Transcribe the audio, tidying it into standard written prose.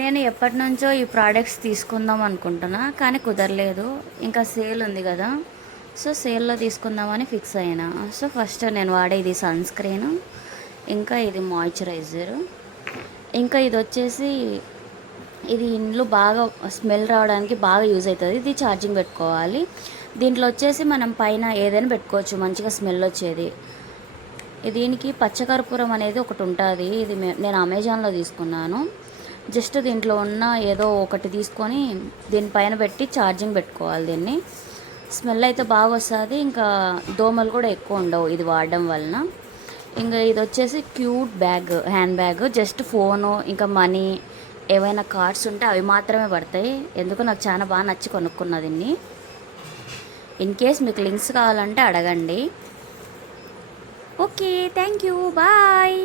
నేను ఎప్పటినుంచో ఈ ప్రోడక్ట్స్ తీసుకుందాం అనుకుంటున్నా కానీ కుదరలేదు. ఇంకా సేల్ ఉంది కదా, సో సేల్లో తీసుకుందామని ఫిక్స్ అయినా. సో ఫస్ట్ నేను వాడేది సన్ స్క్రీన్, ఇంకా ఇది మాయిశ్చరైజర్, ఇంకా ఇది వచ్చేసి ఇది ఇంట్లో బాగా స్మెల్ రావడానికి బాగా యూజ్ అవుతుంది. ఇది ఛార్జింగ్ పెట్టుకోవాలి. దీంట్లో వచ్చేసి మనం పైన ఏదైనా పెట్టుకోవచ్చు, మంచిగా స్మెల్ వచ్చేది. దీనికి పచ్చకర్పూరం అనేది ఒకటి ఉంటుంది. ఇది నేను అమెజాన్లో తీసుకున్నాను. జస్ట్ దీంట్లో ఉన్న ఏదో ఒకటి తీసుకొని దీనిపైన పెట్టి ఛార్జింగ్ పెట్టుకోవాలి. దీన్ని స్మెల్ అయితే బాగా వస్తుంది, ఇంకా దోమలు కూడా ఎక్కువ ఉండవు ఇది వాడడం వలన. ఇంకా ఇది వచ్చేసి cute bag, hand bag. Just phone ఇంకా మనీ ఏవైనా కార్డ్స్ ఉంటే అవి మాత్రమే పడతాయి. ఎందుకు నాకు చాలా బాగా నచ్చి కొనుక్కున్నా దీన్ని. ఇన్ కేస్ మీకు లింక్స్ కావాలంటే అడగండి. Okay, thank you, bye.